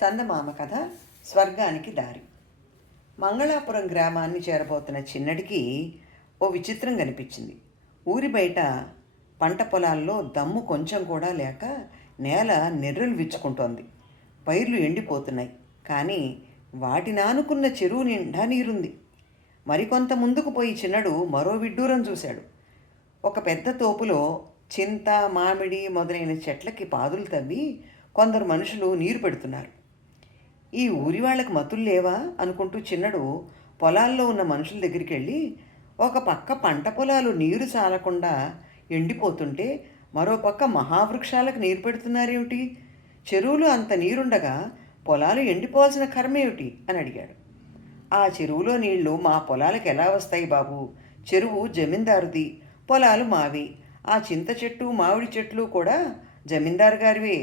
చందమామ కథ స్వర్గానికి దారి. మంగళాపురం గ్రామాన్ని చేరబోతున్న చిన్నడికి ఓ విచిత్రం కనిపించింది. ఊరి బయట పంట పొలాల్లో దమ్ము కొంచెం కూడా లేక నేల నెర్రలు విచ్చుకుంటోంది. పైర్లు ఎండిపోతున్నాయి. కానీ వాటిని ఆనుకున్న చెరువు నిండా నీరుంది. మరికొంత ముందుకు పోయి చిన్నడు మరో విడ్డూరం చూశాడు. ఒక పెద్ద తోపులో చింత, మామిడి మొదలైన చెట్లకి పాదులు తవ్వి కొందరు మనుషులు నీరు పెడుతున్నారు. ఈ ఊరి వాళ్ళకి మతులు లేవా అనుకుంటూ చిన్నడు పొలాల్లో ఉన్న మనుషుల దగ్గరికి వెళ్ళి, ఒక పక్క పంట పొలాలు నీరు చాలకుండా ఎండిపోతుంటే మరో పక్క మహావృక్షాలకు నీరు పెడుతున్నారేమిటి? చెరువులు అంత నీరుండగా పొలాలు ఎండిపోవాల్సిన కర్మేమిటి అని అడిగాడు. ఆ చెరువులో నీళ్లు మా పొలాలకు ఎలా వస్తాయి బాబు? చెరువు జమీందారుది, పొలాలు మావి. ఆ చింత చెట్టు, మామిడి చెట్లు కూడా జమీందారు గారివే.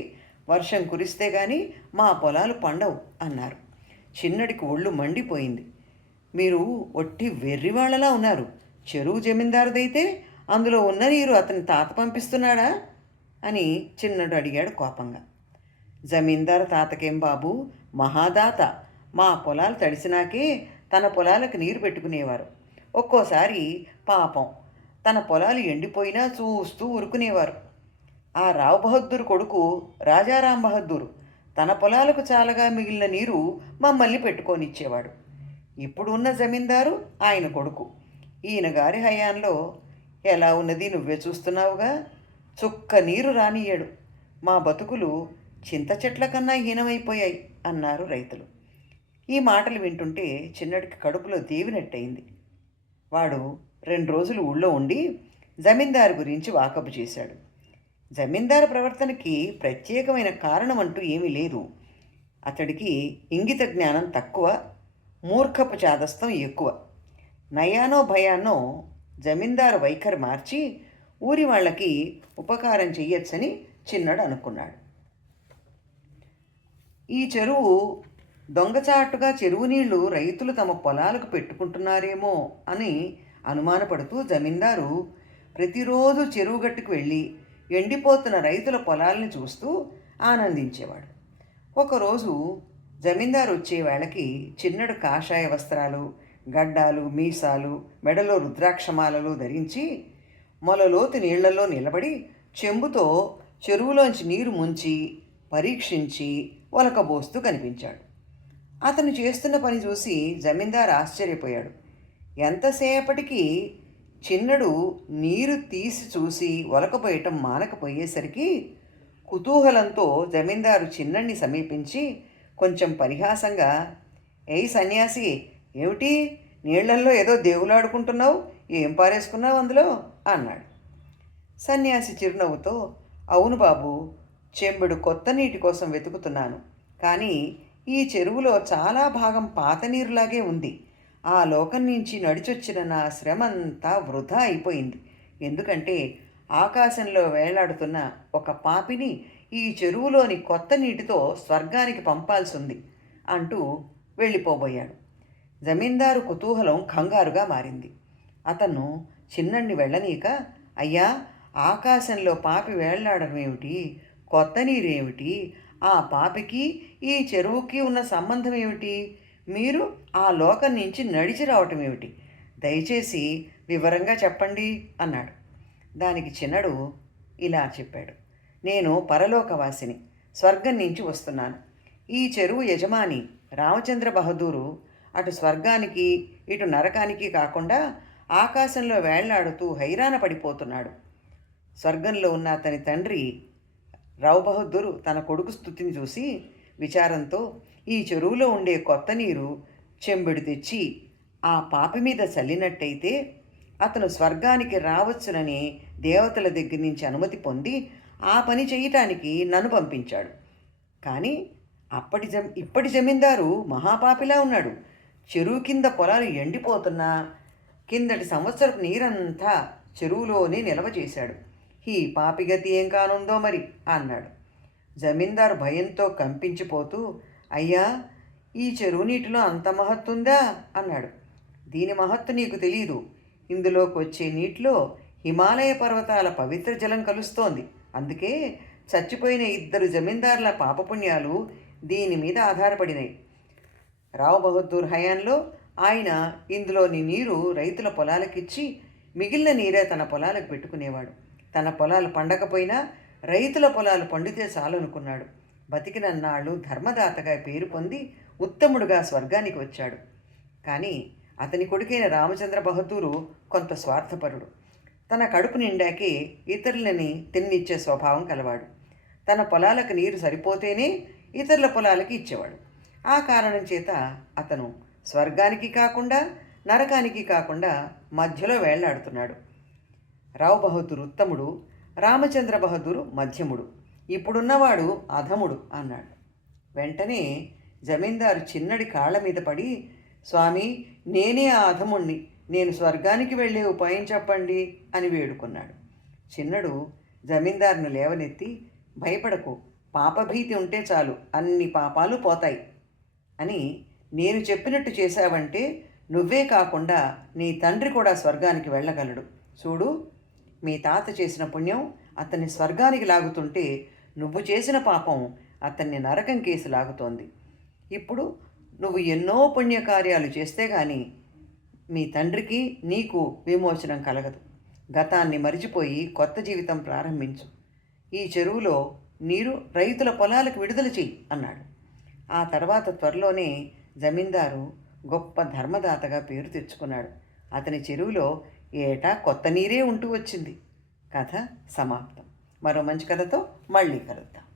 వర్షం కురిస్తే గాని మా పొలాలు పండవు అన్నారు. చిన్నడికి ఒళ్ళు మండిపోయింది. మీరు ఒట్టి వెర్రివాళ్లలా ఉన్నారు. చెరువు జమీందారుదైతే అందులో ఉన్న నీరు అతని తాత పంపిస్తున్నాడా అని చిన్నడు అడిగాడు కోపంగా. జమీందారు తాతకేం బాబు, మహాదాత. మా పొలాలు తడిసినాకే తన పొలాలకు నీరు పెట్టుకునేవారు. ఒక్కోసారి పాపం తన పొలాలు ఎండిపోయినా చూస్తూ ఊరుకునేవారు. ఆ రావు బహద్దూర్ కొడుకు రాజారాం బహద్దూర్ తన పొలాలకు చాలగా మిగిలిన నీరు మమ్మల్ని పెట్టుకొనిచ్చేవాడు. ఇప్పుడు ఉన్న జమీందారు ఆయన కొడుకు. ఈయన గారి హయాంలో ఎలా ఉన్నది నువ్వే చూస్తున్నావుగా. చుక్క నీరు రానియ్యాడు. మా బతుకులు చింత చెట్ల కన్నా హీనమైపోయాయి అన్నారు రైతులు. ఈ మాటలు వింటుంటే చిన్నడికి కడుపులో దేవినట్టయింది. వాడు 2 రోజులు ఊళ్ళో ఉండి జమీందారు గురించి వాకబు చేశాడు. జమీందారు ప్రవర్తనకి ప్రత్యేకమైన కారణం అంటూ ఏమీ లేదు. అతడికి ఇంగిత జ్ఞానం తక్కువ, మూర్ఖపు చాదస్తం ఎక్కువ. నయానో భయానో జమీందారు వైఖరి మార్చి ఊరి వాళ్ళకి ఉపకారం చెయ్యొచ్చని చిన్నడు అనుకున్నాడు. ఈ చెరువు దొంగచాటుగా చెరువు నీళ్లు రైతులు తమ పొలాలకు పెట్టుకుంటున్నారేమో అని అనుమానపడుతూ జమీందారు ప్రతిరోజు చెరువు గట్టుకు వెళ్ళి ఎండిపోతున్న రైతుల పొలాల్ని చూస్తూ ఆనందించేవాడు. ఒకరోజు జమీందారు వచ్చే వేళకి చిన్నడు కాషాయ వస్త్రాలు, గడ్డాలు, మీసాలు, మెడలో రుద్రాక్షమాలలు ధరించి మొలలోతు నీళ్లలో నిలబడి చెంబుతో చెరువులోంచి నీరు ముంచి పరీక్షించి ఒలకబోస్తూ కనిపించాడు. అతను చేస్తున్న పని చూసి జమీందారు ఆశ్చర్యపోయాడు. ఎంతసేపటికి చిన్నడు నీరు తీసి చూసి ఒలకపోయటం మానకపోయేసరికి కుతూహలంతో జమీందారు చిన్నడిని సమీపించి కొంచెం పరిహాసంగా, ఏయ్ సన్యాసి, ఏమిటి నీళ్లల్లో ఏదో దేవులాడుకుంటున్నావు? ఏం పారేసుకున్నావు అందులో అన్నాడు. సన్యాసి చిరునవ్వుతో, అవును బాబు, చెంబుడు కొత్త నీటి కోసం వెతుకుతున్నాను. కానీ ఈ చెరువులో చాలా భాగం పాత నీరులాగే ఉంది. ఆ లోకం నుంచి నడిచొచ్చిన నా శ్రమంతా వృధా అయిపోయింది. ఎందుకంటే ఆకాశంలో వేలాడుతున్న ఒక పాపిని ఈ చెరువులోని కొత్త నీటితో స్వర్గానికి పంపాల్సి ఉంది అంటూ వెళ్ళిపోబోయాడు. జమీందారు కుతూహలం కంగారుగా మారింది. అతను చిన్నడిని వెళ్ళనీక, అయ్యా, ఆకాశంలో పాపి వేళ్లాడడం ఏమిటి? కొత్త నీరేమిటి? ఆ పాపికి ఈ చెరువుకి ఉన్న సంబంధం ఏమిటి? మీరు ఆ లోకం నుంచి నడిచి రావటం ఏమిటి? దయచేసి వివరంగా చెప్పండి అన్నాడు. దానికి చిన్నడు ఇలా చెప్పాడు. నేను పరలోకవాసిని, స్వర్గం నుంచి వస్తున్నాను. ఈ చెరువు యజమాని రామచంద్ర బహదూరు అటు స్వర్గానికి ఇటు నరకానికి కాకుండా ఆకాశంలో వేళ్లాడుతూ హైరాణ పడిపోతున్నాడు. స్వర్గంలో ఉన్న అతని తండ్రి రావు బహదూరు తన కొడుకు స్థుతిని చూసి విచారంతో ఈ చెరువులో ఉండే కొత్త నీరు చెంబెడు తెచ్చి ఆ పాపి మీద చల్లినట్టయితే అతను స్వర్గానికి రావచ్చునని దేవతల దగ్గర నుంచి అనుమతి పొంది ఆ పని చేయటానికి నన్ను పంపించాడు. కానీ ఇప్పటి జమీందారు మహాపాపిలా ఉన్నాడు. చెరువు కింద పొలాలు ఎండిపోతున్నా కిందటి సంవత్సరపు నీరంతా చెరువులోనే నిల్వ చేశాడు. ఈ పాపిగతి ఏం కానుందో మరి అన్నాడు. జమీందారు భయంతో కంపించిపోతూ, అయ్యా, ఈ చెరువు నీటిలో అంత మహత్తుందా అన్నాడు. దీని మహత్తు నీకు తెలీదు. ఇందులోకి వచ్చే నీటిలో హిమాలయ పర్వతాల పవిత్ర జలం కలుస్తోంది. అందుకే చచ్చిపోయిన 2 జమీందారుల పాపపుణ్యాలు దీని మీద ఆధారపడినాయి. రావు బహదూర్ హయాంలో ఆయన ఇందులోని నీరు రైతుల పొలాలకిచ్చి మిగిలిన నీరే తన పొలాలకు పెట్టుకునేవాడు. తన పొలాలు పండకపోయినా రైతుల పొలాలు పండితే చాలనుకున్నాడు. బతికినన్నాళ్ళు ధర్మదాతగా పేరు పొంది ఉత్తముడుగా స్వర్గానికి వచ్చాడు. కానీ అతని కొడుకైన రామచంద్ర బహదూరు కొంత స్వార్థపరుడు. తన కడుపు నిండాకే ఇతరులని తిన్నిచ్చే స్వభావం కలవాడు. తన పొలాలకు నీరు సరిపోతేనే ఇతరుల పొలాలకి ఇచ్చేవాడు. ఆ కారణం చేత అతను స్వర్గానికి కాకుండా నరకానికి కాకుండా మధ్యలో వేళ్లాడుతున్నాడు. రావు బహదూర్ ఉత్తముడు, రామచంద్ర బహదూరు మధ్యముడు, ఇప్పుడున్నవాడు అధముడు అన్నాడు. వెంటనే జమీందారు చిన్నడి కాళ్ళ మీద పడి, స్వామి, నేనే ఆ అధముణ్ణి, నేను స్వర్గానికి వెళ్ళే ఉపాయం చెప్పండి అని వేడుకున్నాడు. చిన్నడు జమీందారును లేవనెత్తి, భయపడకు, పాపభీతి ఉంటే చాలు, అన్ని పాపాలు పోతాయి అని నేను చెప్పినట్టు చేశావంటే నువ్వే కాకుండా నీ తండ్రి కూడా స్వర్గానికి వెళ్ళగలడు. చూడు, మీ తాత చేసిన పుణ్యం అతన్ని స్వర్గానికి లాగుతుంటే నువ్వు చేసిన పాపం అతన్ని నరకం కేసు లాగుతోంది. ఇప్పుడు నువ్వు ఎన్నో పుణ్యకార్యాలు చేస్తే గాని మీ తండ్రికి నీకు విమోచనం కలగదు. గతాన్ని మరిచిపోయి కొత్త జీవితం ప్రారంభించు. ఈ చెరువులో నీరు రైతుల పొలాలకు విడుదల చెయ్యి అన్నాడు. ఆ తర్వాత త్వరలోనే జమీందారు గొప్ప ధర్మదాతగా పేరు తెచ్చుకున్నాడు. అతని చెరువులో ఏటా కొత్త నీరే ఉంటూ వచ్చింది. కథ సమాప్తం. మరో మంచి కథతో మళ్ళీ కలుద్దాం.